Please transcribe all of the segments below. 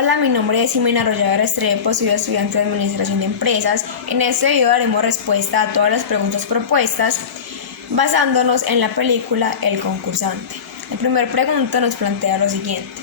Hola, mi nombre es Ximena Arroyave Restrepo, soy estudiante de Administración de Empresas. En este video daremos respuesta a todas las preguntas propuestas basándonos en la película El concursante. La primera pregunta nos plantea lo siguiente.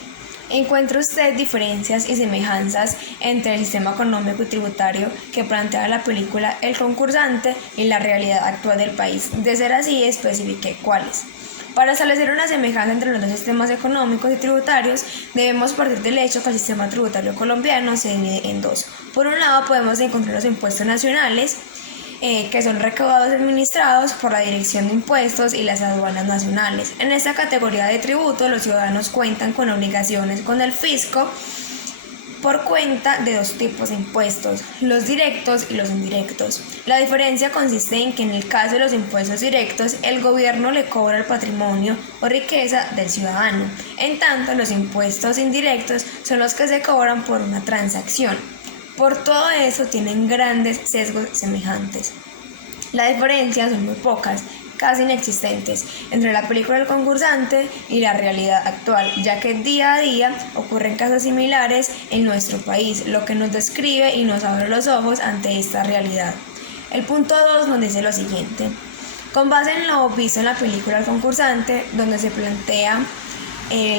¿Encuentra usted diferencias y semejanzas entre el sistema económico y tributario que plantea la película El concursante y la realidad actual del país? De ser así, especifique cuáles. Para establecer una semejanza entre los dos sistemas económicos y tributarios, debemos partir del hecho que el sistema tributario colombiano se divide en dos. Por un lado, podemos encontrar los impuestos nacionales, que son recaudados y administrados por la Dirección de Impuestos y las aduanas nacionales. En esta categoría de tributos, los ciudadanos cuentan con obligaciones con el fisco por cuenta de dos tipos de impuestos, los directos y los indirectos. La diferencia consiste en que en el caso de los impuestos directos, el gobierno le cobra el patrimonio o riqueza del ciudadano. En tanto, los impuestos indirectos son los que se cobran por una transacción. Por todo eso tienen grandes sesgos semejantes. Las diferencias son muy pocas, casi inexistentes, entre la película del concursante y la realidad actual, ya que día a día ocurren casos similares en nuestro país, lo que nos describe y nos abre los ojos ante esta realidad. El punto 2 nos dice lo siguiente. Con base en lo visto en la película El concursante, donde se plantea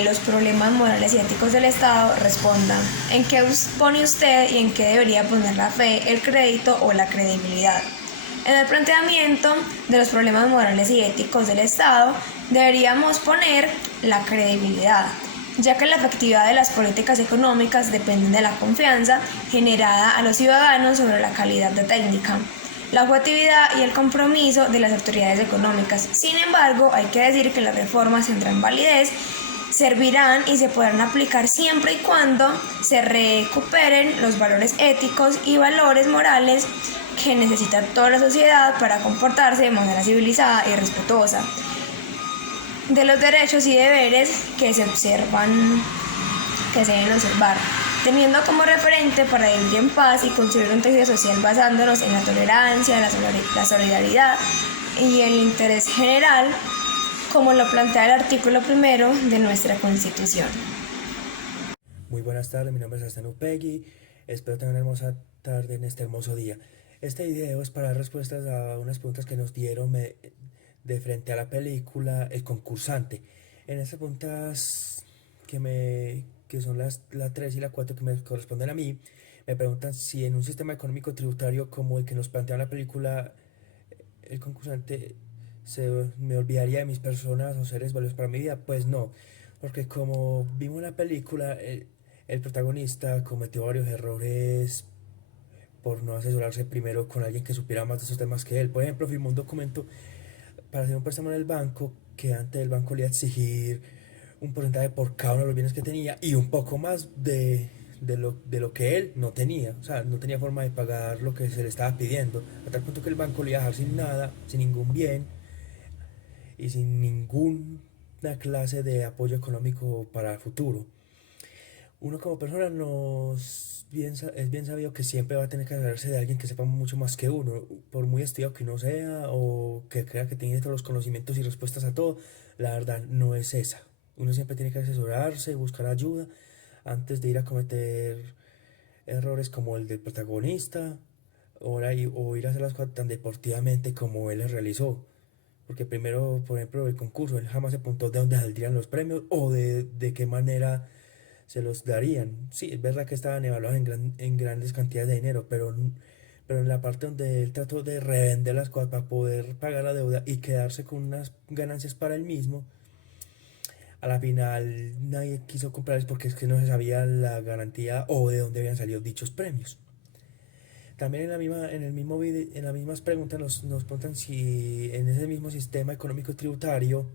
los problemas morales y éticos del Estado, respondan en qué pone usted y en qué debería poner la fe, el crédito o la credibilidad. En el planteamiento de los problemas morales y éticos del Estado deberíamos poner la credibilidad, ya que la efectividad de las políticas económicas depende de la confianza generada a los ciudadanos sobre la calidad de técnica, la objetividad y el compromiso de las autoridades económicas. Sin embargo, hay que decir que las reformas tendrán validez, servirán y se podrán aplicar siempre y cuando se recuperen los valores éticos y valores morales que necesita toda la sociedad para comportarse de manera civilizada y respetuosa de los derechos y deberes que se deben observar, teniendo como referente para vivir en paz y construir un tejido social basándonos en la tolerancia, la solidaridad y el interés general, como lo plantea el artículo 1 de nuestra Constitución. Muy buenas tardes, mi nombre es Sebastián Upegui, espero tener una hermosa tarde en este hermoso día. Este video es para dar respuestas a unas preguntas que nos dieron de frente a la película El concursante. En estas preguntas que son la 3 y la 4 que me corresponden a mí, me preguntan si en un sistema económico tributario como el que nos plantea la película El concursante me olvidaría de mis personas o seres valiosos para mi vida. Pues no, porque como vimos en la película, el protagonista cometió varios errores por no asesorarse primero con alguien que supiera más de esos temas que él. Por ejemplo, firmó un documento para hacer un préstamo en el banco que antes el banco le iba a exigir un porcentaje por cada uno de los bienes que tenía y un poco más de lo que él no tenía. O sea, no tenía forma de pagar lo que se le estaba pidiendo. A tal punto que el banco le iba a dejar sin nada, sin ningún bien y sin ninguna clase de apoyo económico para el futuro. Uno como persona es bien sabido que siempre va a tener que agarrarse de alguien que sepa mucho más que uno, por muy estudiado que uno sea o que crea que tiene todos los conocimientos y respuestas a todo. La verdad no es esa. Uno siempre tiene que asesorarse, buscar ayuda antes de ir a cometer errores como el del protagonista o ir a hacer las cosas tan deportivamente como él las realizó. Porque primero, por ejemplo, el concurso, él jamás se apuntó de dónde saldrían los premios o de qué manera se los darían. Sí, es verdad que estaban evaluados en grandes cantidades de dinero, pero en la parte donde él trató de revender las cosas para poder pagar la deuda y quedarse con unas ganancias para él mismo, a la final nadie quiso comprarles porque es que no se sabía la garantía o de dónde habían salido dichos premios. También en las mismas preguntas nos preguntan si en ese mismo sistema económico tributario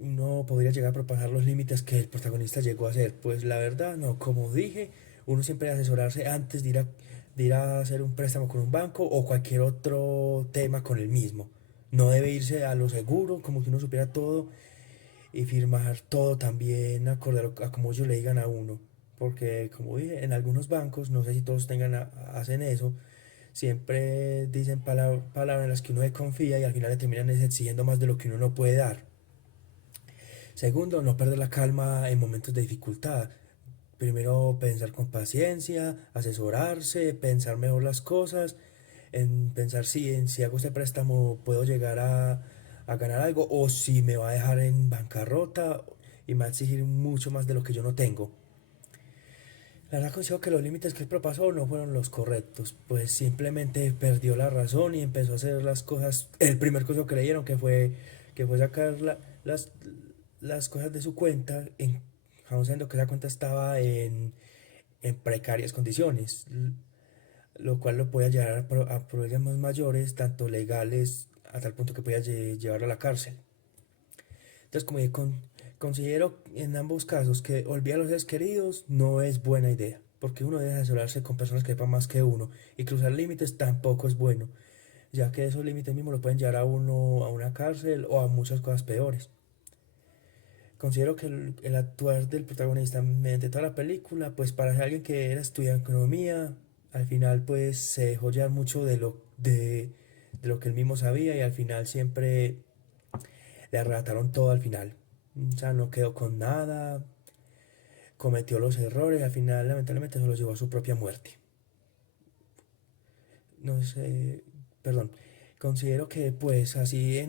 uno podría llegar a propasar los límites que el protagonista llegó a hacer. Pues la verdad, no, como dije, uno siempre debe asesorarse antes de ir a hacer un préstamo con un banco o cualquier otro tema con el mismo. No debe irse a lo seguro, como que uno supiera todo y firmar todo también acorde a como ellos le digan a uno. Porque como dije, en algunos bancos, no sé si todos hacen eso, siempre dicen palabras en las que uno confía y al final le terminan exigiendo más de lo que uno no puede dar. Segundo, no perder la calma en momentos de dificultad. primero pensar con paciencia, asesorarse, pensar mejor las cosas, en pensar si hago este préstamo puedo llegar a ganar algo o si me va a dejar en bancarrota y me va a exigir mucho más de lo que yo no tengo. La verdad considero que los límites que él propasó no fueron los correctos, pues simplemente perdió la razón y empezó a hacer las cosas, el primer consejo que le dieron que fue sacar las cosas de su cuenta, aun siendo que esa cuenta estaba en precarias condiciones, lo cual lo puede llevar a problemas mayores, tanto legales, a tal punto que pueda llevarlo a la cárcel. Entonces, como considero en ambos casos que olvidar a los seres queridos no es buena idea, porque uno debe asesorarse con personas que sepan más que uno, y cruzar límites tampoco es bueno, ya que esos límites mismos lo pueden llevar a uno a una cárcel o a muchas cosas peores. Considero que el actuar del protagonista mediante toda la película, pues para alguien que era estudiante de economía, al final pues se dejó llevar mucho de lo que él mismo sabía y al final siempre le arrebataron todo al final. O sea, no quedó con nada, cometió los errores, al final lamentablemente se los llevó a su propia muerte. No sé, perdón. Considero que pues así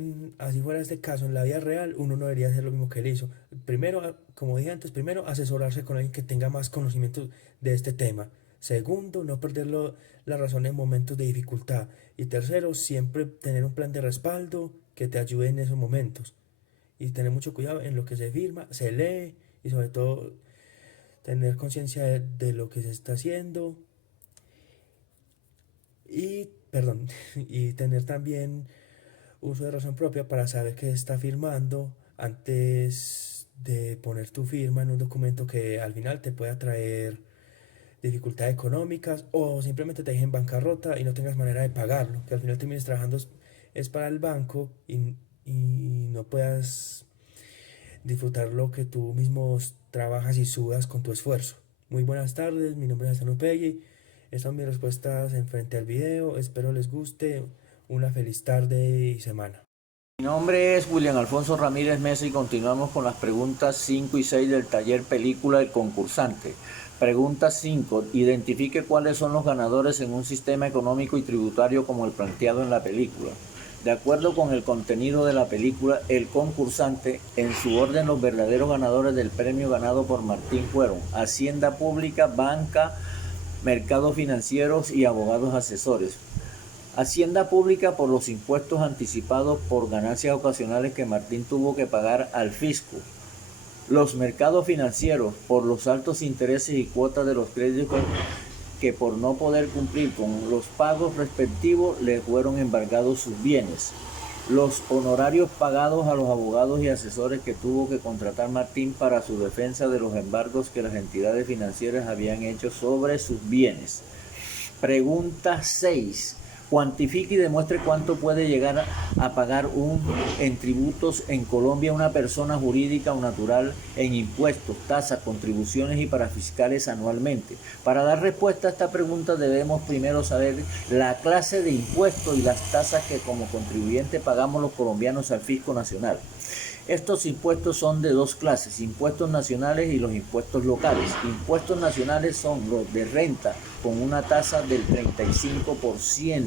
fuera este caso en la vida real, uno no debería hacer lo mismo que él hizo. Primero, como dije antes, primero asesorarse con alguien que tenga más conocimiento de este tema. Segundo, no perder la razón en momentos de dificultad. Y tercero, siempre tener un plan de respaldo que te ayude en esos momentos. Y tener mucho cuidado en lo que se firma, se lee y sobre todo tener conciencia de lo que se está haciendo y, perdón, y tener también uso de razón propia para saber qué está firmando antes de poner tu firma en un documento que al final te pueda traer dificultades económicas o simplemente te deje en bancarrota y no tengas manera de pagarlo, que al final termines trabajando es para el banco y no puedas disfrutar lo que tú mismo trabajas y sudas con tu esfuerzo. Muy buenas tardes, mi nombre es Hassan Upegui. Estas son mis respuestas en frente al video. Espero les guste. Una feliz tarde y semana. Mi nombre es William Alfonso Ramírez Mesa y continuamos con las preguntas 5 y 6 del taller Película El Concursante. Pregunta 5. Identifique cuáles son los ganadores en un sistema económico y tributario como el planteado en la película. De acuerdo con el contenido de la película, El Concursante, en su orden los verdaderos ganadores del premio ganado por Martín fueron Hacienda Pública, Banca, Mercados Financieros y Abogados Asesores. Hacienda Pública por los impuestos anticipados por ganancias ocasionales que Martín tuvo que pagar al fisco. Los mercados financieros por los altos intereses y cuotas de los créditos que por no poder cumplir con los pagos respectivos le fueron embargados sus bienes. Los honorarios pagados a los abogados y asesores que tuvo que contratar Martín para su defensa de los embargos que las entidades financieras habían hecho sobre sus bienes. Pregunta 6. Cuantifique y demuestre cuánto puede llegar a pagar en tributos en Colombia una persona jurídica o natural en impuestos, tasas, contribuciones y parafiscales anualmente. Para dar respuesta a esta pregunta debemos primero saber la clase de impuestos y las tasas que como contribuyente pagamos los colombianos al fisco nacional. Estos impuestos son de dos clases, impuestos nacionales y los impuestos locales. Impuestos nacionales son los de renta con una tasa del 35%,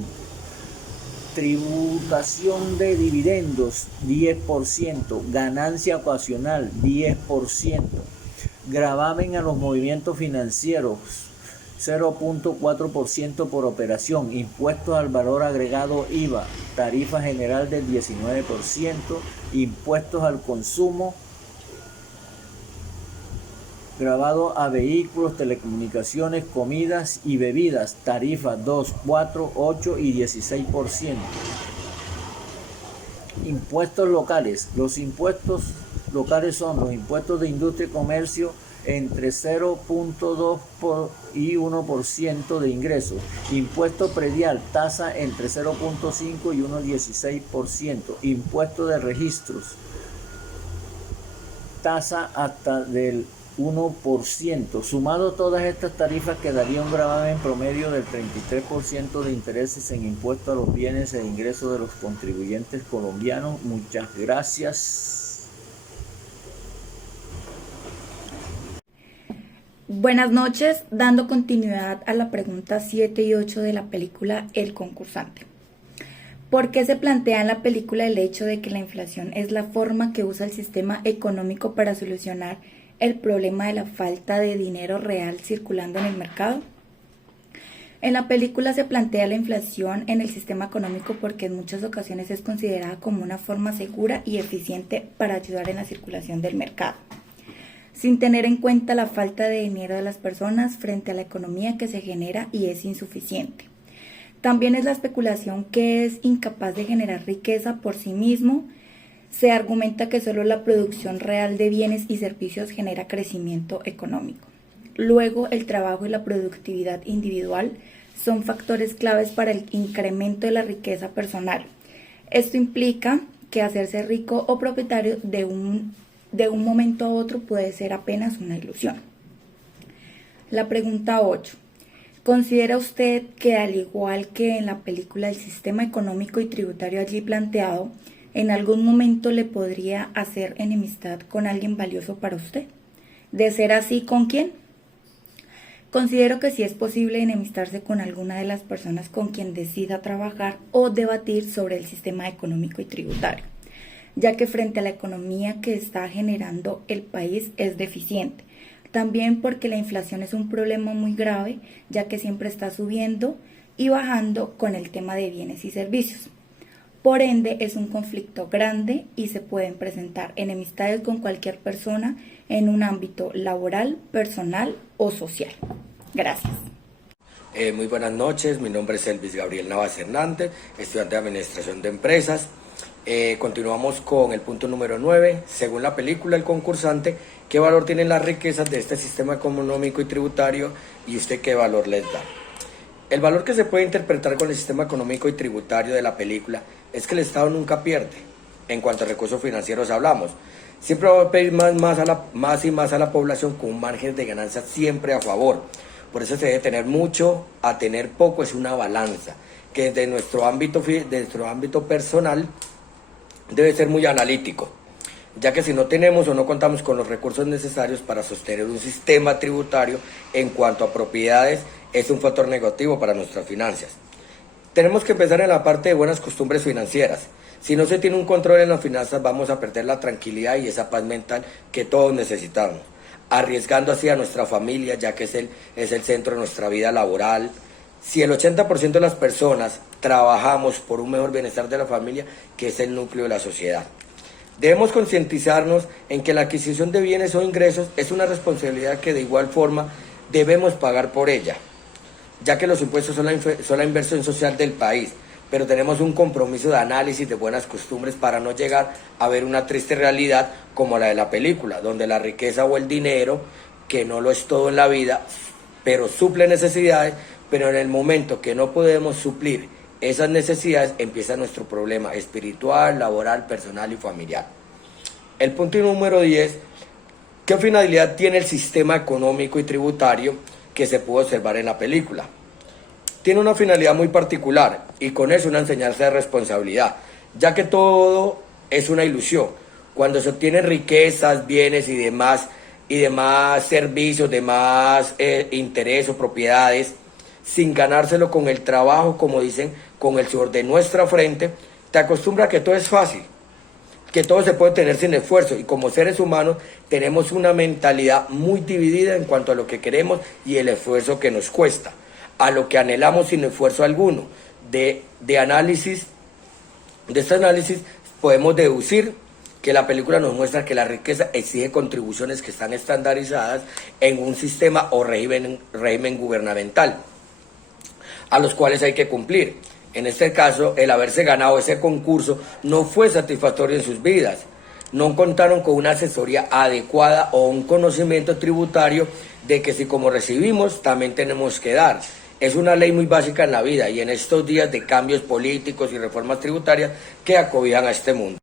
tributación de dividendos 10%, ganancia ocasional 10%, gravamen a los movimientos financieros 0.4% por operación, impuestos al valor agregado IVA, tarifa general del 19%, impuestos al consumo, gravado a vehículos, telecomunicaciones, comidas y bebidas, tarifa 2, 4, 8 y 16%. Impuestos locales. Los impuestos locales son los impuestos de industria y comercio entre 0.2 y 1% de ingresos. Impuesto predial, tasa entre 0.5 y 1.16%. Impuesto de registros, tasa hasta del 1%. Sumado todas estas tarifas quedaría un gravamen promedio del 33% de intereses en impuestos a los bienes e ingresos de los contribuyentes colombianos. Muchas gracias. Buenas noches, dando continuidad a la pregunta 7 y 8 de la película El concursante. ¿Por qué se plantea en la película el hecho de que la inflación es la forma que usa el sistema económico para solucionar el problema de la falta de dinero real circulando en el mercado? En la película se plantea la inflación en el sistema económico porque en muchas ocasiones es considerada como una forma segura y eficiente para ayudar en la circulación del mercado, sin tener en cuenta la falta de dinero de las personas frente a la economía que se genera y es insuficiente. También es la especulación que es incapaz de generar riqueza por sí mismo. Se argumenta que solo la producción real de bienes y servicios genera crecimiento económico. Luego, el trabajo y la productividad individual son factores claves para el incremento de la riqueza personal. Esto implica que hacerse rico o propietario de un momento a otro puede ser apenas una ilusión. La pregunta 8. ¿Considera usted que, al igual que en la película, el sistema económico y tributario allí planteado, en algún momento le podría hacer enemistad con alguien valioso para usted? De ser así, ¿con quién? Considero que sí es posible enemistarse con alguna de las personas con quien decida trabajar o debatir sobre el sistema económico y tributario, ya que frente a la economía que está generando el país es deficiente. También porque la inflación es un problema muy grave, ya que siempre está subiendo y bajando con el tema de bienes y servicios. Por ende, es un conflicto grande y se pueden presentar enemistades con cualquier persona en un ámbito laboral, personal o social. Gracias. Muy buenas noches, mi nombre es Elvis Gabriel Navas Hernández, estudiante de Administración de Empresas. Continuamos con el punto número 9. Según la película El concursante, ¿qué valor tienen las riquezas de este sistema económico y tributario y usted qué valor les da? El valor que se puede interpretar con el sistema económico y tributario de la película es que el Estado nunca pierde. En cuanto a recursos financieros hablamos, siempre va a pedir más y más a la población con un margen de ganancia siempre a favor. Por eso se debe tener mucho a tener poco, es una balanza que desde nuestro ámbito personal debe ser muy analítico, ya que si no tenemos o no contamos con los recursos necesarios para sostener un sistema tributario en cuanto a propiedades, es un factor negativo para nuestras finanzas. Tenemos que empezar en la parte de buenas costumbres financieras. Si no se tiene un control en las finanzas, vamos a perder la tranquilidad y esa paz mental que todos necesitamos, arriesgando así a nuestra familia, ya que es el centro de nuestra vida laboral. Si el 80% de las personas trabajamos por un mejor bienestar de la familia, que es el núcleo de la sociedad. Debemos concientizarnos en que la adquisición de bienes o ingresos es una responsabilidad que de igual forma debemos pagar por ella, ya que los impuestos son la inversión social del país, pero tenemos un compromiso de análisis de buenas costumbres para no llegar a ver una triste realidad como la de la película, donde la riqueza o el dinero, que no lo es todo en la vida, pero suple necesidades, pero en el momento que no podemos suplir esas necesidades, empieza nuestro problema espiritual, laboral, personal y familiar. El punto número 10, ¿qué finalidad tiene el sistema económico y tributario que se pudo observar en la película? Tiene una finalidad muy particular y con eso una enseñanza de responsabilidad, ya que todo es una ilusión. Cuando se obtienen riquezas, bienes y demás servicios, demás interés o propiedades, sin ganárselo con el trabajo, como dicen, con el sudor de nuestra frente, te acostumbra a que todo es fácil, que todo se puede tener sin esfuerzo, y como seres humanos tenemos una mentalidad muy dividida en cuanto a lo que queremos y el esfuerzo que nos cuesta, a lo que anhelamos sin esfuerzo alguno. De este análisis podemos deducir que la película nos muestra que la riqueza exige contribuciones que están estandarizadas en un sistema o régimen gubernamental, a los cuales hay que cumplir. En este caso, el haberse ganado ese concurso no fue satisfactorio en sus vidas. No contaron con una asesoría adecuada o un conocimiento tributario de que si como recibimos, también tenemos que dar. Es una ley muy básica en la vida y en estos días de cambios políticos y reformas tributarias que acobijan a este mundo.